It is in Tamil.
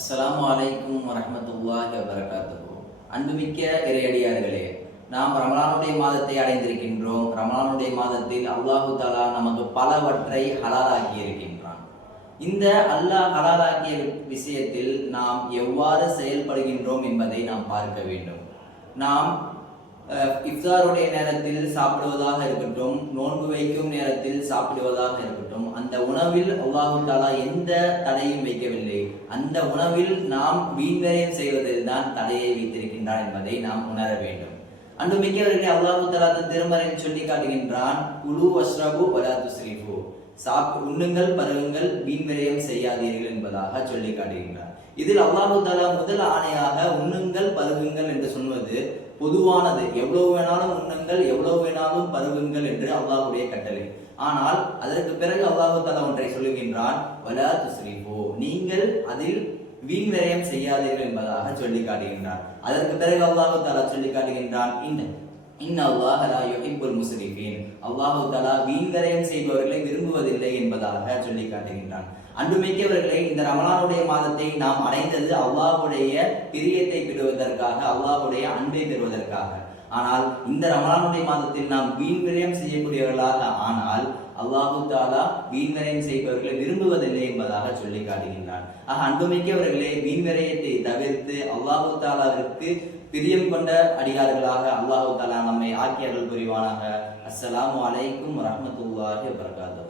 அஸ்ஸலாமு அலைக்கும் வரஹ்மத்துல்லாஹி வபரகாத்துஹு. அன்புமிக்க இறையடியார்களே, நாம் ரமலானுடைய மாதத்தை அடைந்திருக்கின்றோம். ரமலானுடைய மாதத்தில் அல்லாஹு தஆலா நமக்கு பலவற்றை ஹலாலாக்கி இருக்கின்றான். இந்த அல்லாஹ் ஹலாலாக்கிய விஷயத்தில் நாம் எவ்வாறு செயல்படுகின்றோம் என்பதை நாம் பார்க்க வேண்டும். நாம் இஃப்தாருடைய நேரத்தில் சாப்பிடுவதாக இருக்கட்டும், நோன்பு வைக்கும் நேரத்தில் சாப்பிடுவதாக இருக்கட்டும், அந்த உணவில் அல்லாஹு தஆலா எந்த தடையும் வைக்கவில்லை. அந்த உணவில் நாம் வீண்விரயம் செய்வதில் தான் தடையை வைத்திருக்கின்றான் என்பதை நாம் உணர வேண்டும். அன்புமிக்கவர்களே, அல்லாஹு தஆலா தன் திருமறையில் சொல்லி காட்டுகின்றான், குலு வஷ்ரபு வலா துஸ்ரிஃபு, உண்ணுங்கள் பருகுங்கள், வீண்விரயம் செய்யாதீர்கள் என்பதாக சொல்லி காட்டுகின்றான். இதில் அல்லாஹு தஆலா முதல் ஆணையாக உண்ணுங்கள் பருகுங்கள் என்று சொல்வது பொதுவானது. எவ்வளவு வேணாலும் உண்ணுங்கள், எவ்வளவு வேணாலும் பருகுங்கள் என்று அல்லாஹ்வுடைய கட்டளை. ஆனால் அதற்கு பிறகு அல்லாஹு தஆலா ஒன்றை சொல்லுகின்றான், வலா துஸ்ரிஃபு, நீங்கள் அதில் வீண் விரயம் செய்யாதீர்கள் என்பதாக சொல்லி காட்டுகின்றான். அதற்கு பிறகு அல்லாஹு தஆலா சொல்லி காட்டுகின்றான், இன்னல்லாஹ லா யுஹிப்புல் முஸ்ரிஃபீன், அல்லாஹு தஆலா வீண் விரயம் செய்பவர்களை விரும்புவதில்லை என்பதாக சொல்லி காட்டுகின்றான். அன்புமிக்கவர்களே, இந்த ரமலானுடைய மாதத்தை நாம் அடைந்தது அல்லாஹ்வுடைய பிரியத்தை பெறுவதற்காக, அல்லாஹ்வுடைய அன்பை பெறுவதற்காக. ஆனால் இந்த ரமலானுடைய மாதத்தில் நாம் வீண் விரயம் செய்யக்கூடியவர்களாக ஆனால் அல்லாஹு தஆலா வீண் விரயம் செய்பவர்களை விரும்புவதில்லை என்பதாக சொல்லி காட்டுகின்றான். அன்புமிக்கவர்களே, வீண் விரயத்தை தவிர்த்து அல்லாஹு தஆலாவிற்கு பிரியம் கொண்ட அடியார்களாக அல்லாஹு தஆலா நம்மை ஆக்கி அருள் புரிவானாக. அஸ்ஸலாமு அலைக்கும் வரஹ்மத்துல்லாஹி வபரகாத்துஹு.